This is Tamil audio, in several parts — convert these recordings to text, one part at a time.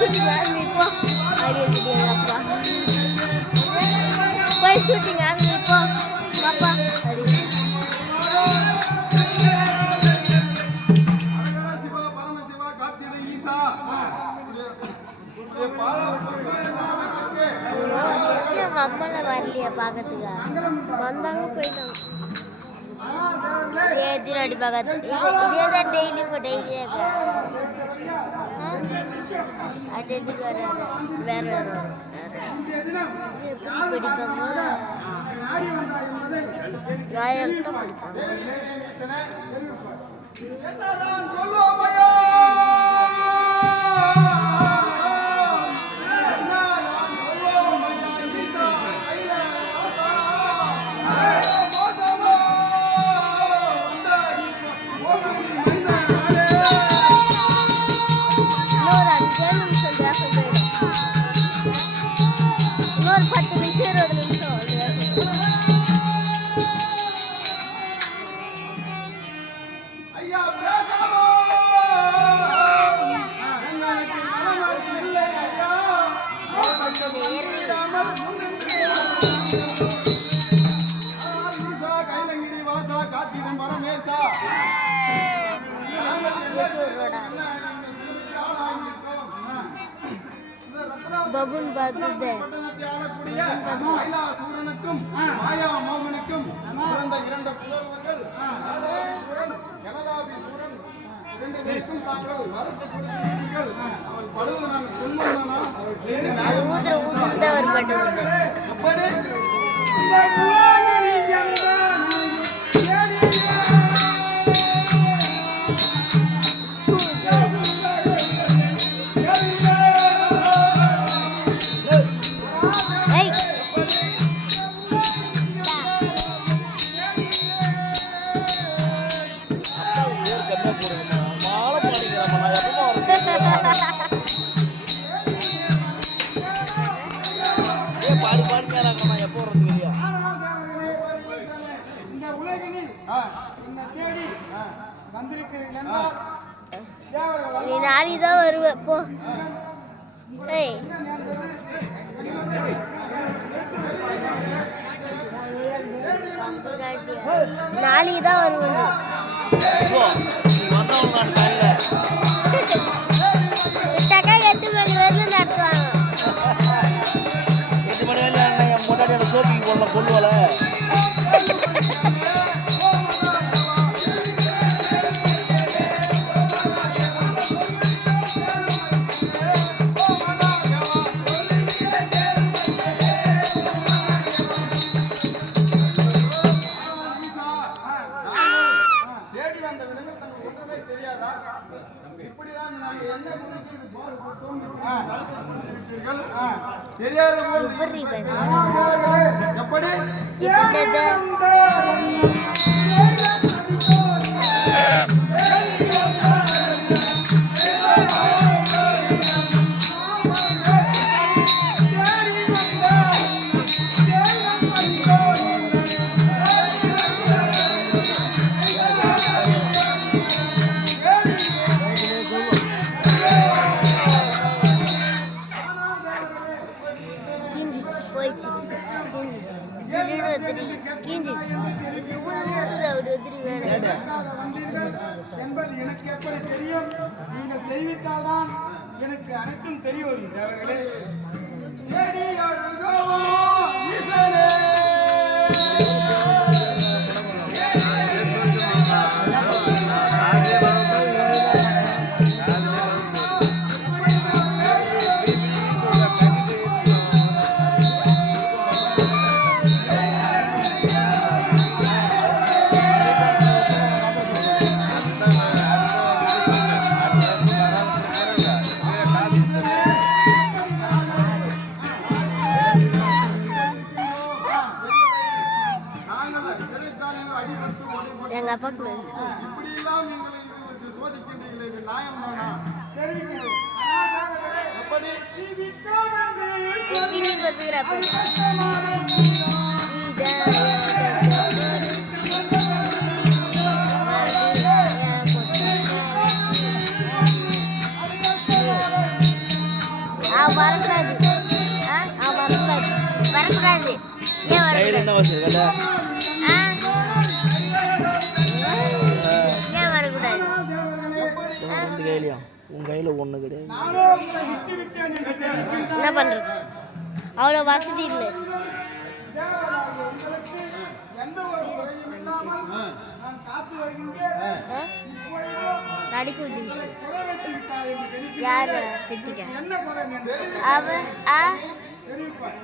shooting anime po. Ayun video nga pa. Why shooting anime po? Papa. அம்மனை வரலையா பார்க்கறதுக்கா வந்தாங்க போயிட்டாங்க அடி பார்க்கறது இதேதான் டெய்லி இப்போ டெய்லியாக்கா அட்டெண்டுக்கு வராரு வேற வேற எப்படி படிப்பாங்க ராயல்ட்ட படிப்பாங்க பபுன் பார்த்துதே சூரனுக்கும் மாயா மோகனுக்கும் சிறந்த இரண்டு புதல்வர்கள் கனதாபிசூரன் இரண்டு பேருக்கும் தாங்கள் வருத்தப்படுகிறீர்கள் அவன் படுவது நான் சொன்னதானா ஊதவர் படுவது அப்படி நீ நாளைதான் வருவ போ நாளைக்குதான் வருவ விட்டாக்கா 8 மணி வரைக்கும் நடத்துவாங்க 8 மணி வரைக்கும் முன்னாடி சோப்பிக்கு போடலாம் கொள்ளுவல என்பது எனக்கு எப்படி தெரியும்? நீங்கள் தெரிவித்தால்தான் எனக்கு அனைத்தும் தெரிய வரும். அவர்களே எங்கள் அப்பா கூட இப்படியெல்லாம் நீங்கள் எங்களுக்கு சோதிக்கின்றீர்களே, இது நியாயம்தானா? தெரிவிக்கிறேன். எப்படி? மீனிங் வந்துக்கிறப்ப வரக்கூடாது. ஏன் கையில் வரக்கூடாது? என்ன வசதி கடை ஏன் வரக்கூடாது? ரெண்டு கையிலையும் உன் கையில் ஒன்று கிடையாது. என்ன பண்றது? அவ்வளோ வசதி இல்லை. தேவராகிய உங்களுக்கு எந்த ஒரு குறையும் இல்லாமல் நான் காத்து வருகின்றேன். நடிக்க உதவிச்சு குறை வைத்து விட்டாய் என்று தெரிவிக்கிறேன். யார் பித்திக்க என்ன குறை என்று அவ தெரிவிப்பாய்.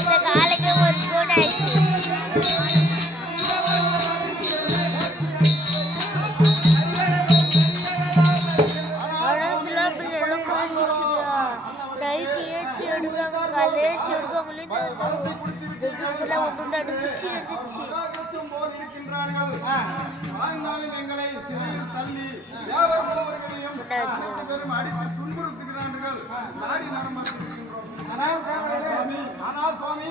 இந்த காலைக்கு ஒரு கூட ஆயிடுச்சு. நைட்டு ஏச்சு எடுக்காங்க, காலை ஏச்சு எடுக்காமலே ஒன்று குச்சி இருந்துச்சு. போல் இருக்கின்றார்கள். வாழ்நாளில் எங்களை சிறையில் தள்ளி தேவர் மூவர்களையும் அனைத்து பேரும் அடித்து துன்புறுத்துகிறார்கள். நாடி நடமாடுகின்றோம். ஆனால் சுவாமி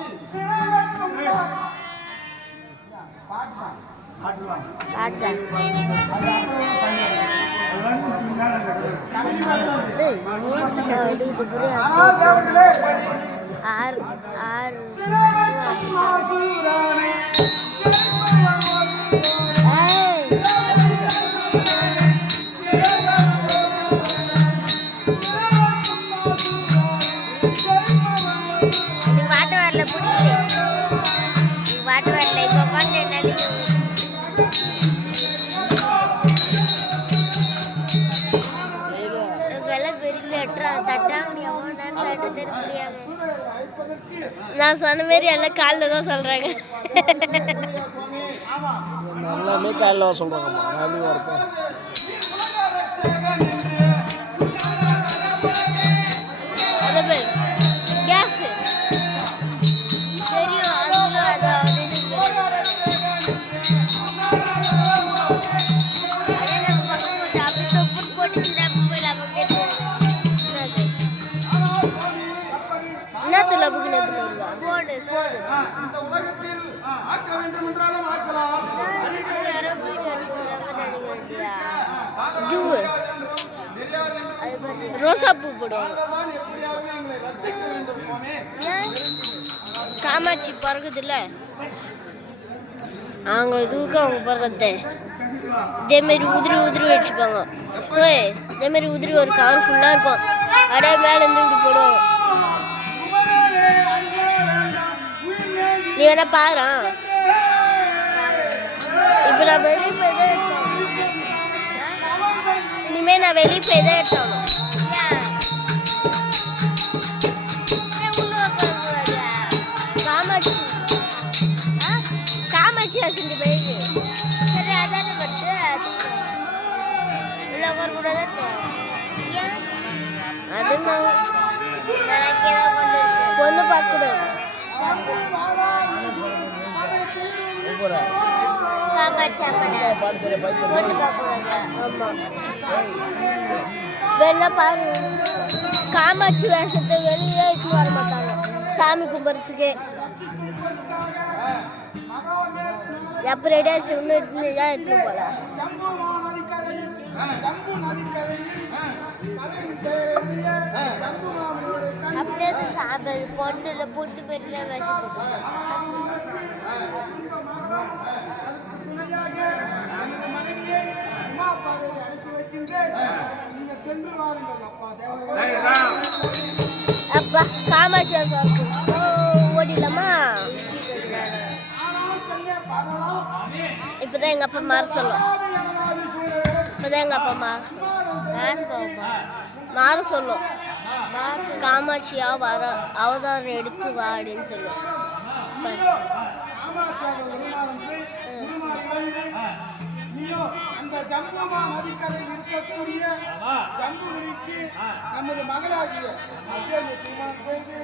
ஆறு ஆறு வாட்டு வரல பிடிக்கல, வாட்டு வரல. இப்போ உட்காந்து என்னால நான் சொன்ன மாரி எல்லாம் காலில் தான் சொல்கிறாங்க. எல்லாமே காலையில் சொல்கிறாங்கம்மா. நல்லா இருக்கும். அது பேர் கேஸ் தெரியும். அதுல அதை அப்படி தொப்பு போட்டு என்னத்துல போடு போடு இந்த உலகத்தில் ஆக்க வேண்டும் என்றாலும் ஆக்கலாம். ரோசா பூ போடுவாங்க. தான் எப்படியாவது எங்களை ரட்சிக்க வேண்டும் சுவாமி. காமாட்சி பிறகுதுல்ல, அவங்க இதுக்கு அவங்க பிறகுது இதேமாரி உதிரி உதிரி வச்சுப்பாங்க. ஓய் இதேமாரி உதிரி ஒரு கவர் ஃபுல்லாக இருக்கும். அப்படியே மேலே இருந்து இப்படி போடுவாங்க. நீ வேணா பாரு. இப்போ நான் வெளியே போய் தான் எடுத்தோம். இனிமேல் நான் வெளியே போய் தான் எடுத்தோம். காமாட்சி காமாட்சி வசந்தி போயிடு. சரி அதானே பட்டு உள்ள ஒரு கூட தான் அது பொண்ணு பார்க்கக்கூடாது. காமாட்சி சாப்பாடு பொண்ணு பார்க்கக்கூடாது. ஆமாம் வெளில பாரு. காமாட்சி வேஷத்தை வெளியே வச்சு வர மாட்டாங்க சாமி கும்பிட்றதுக்கு. எப்போ ரெடியாச்சு ஒன்று எடுத்துன்னு தான் எடுத்துன்னு போல. அப்படியே சாப்பிடு பொண்ணுல பொண்ணு பெரிய வேஷம் போட்டு அப்பா காமாட்சி ஓடிடலாமா? இப்போதான் எங்கள் அப்பா மாற சொல்லும். இப்போதான் எங்கள் அப்பா மாற சொல்லும். காமாட்சியா வர அவதாரம் எடுத்து வா அப்படின்னு சொல்லும். அந்த ஜம்புமா நதிக்கரையில் இருக்கக்கூடிய ஜம்புமணிக்கு நமது மகளாகிய அசோகை திருமணம் செய்து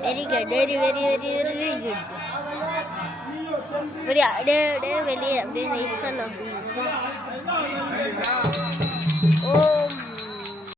very good very very very very good ஆகையால் நீயோ சென்று வெரி அப்படியே வெளியே அப்படியே நைஸாக ஓம்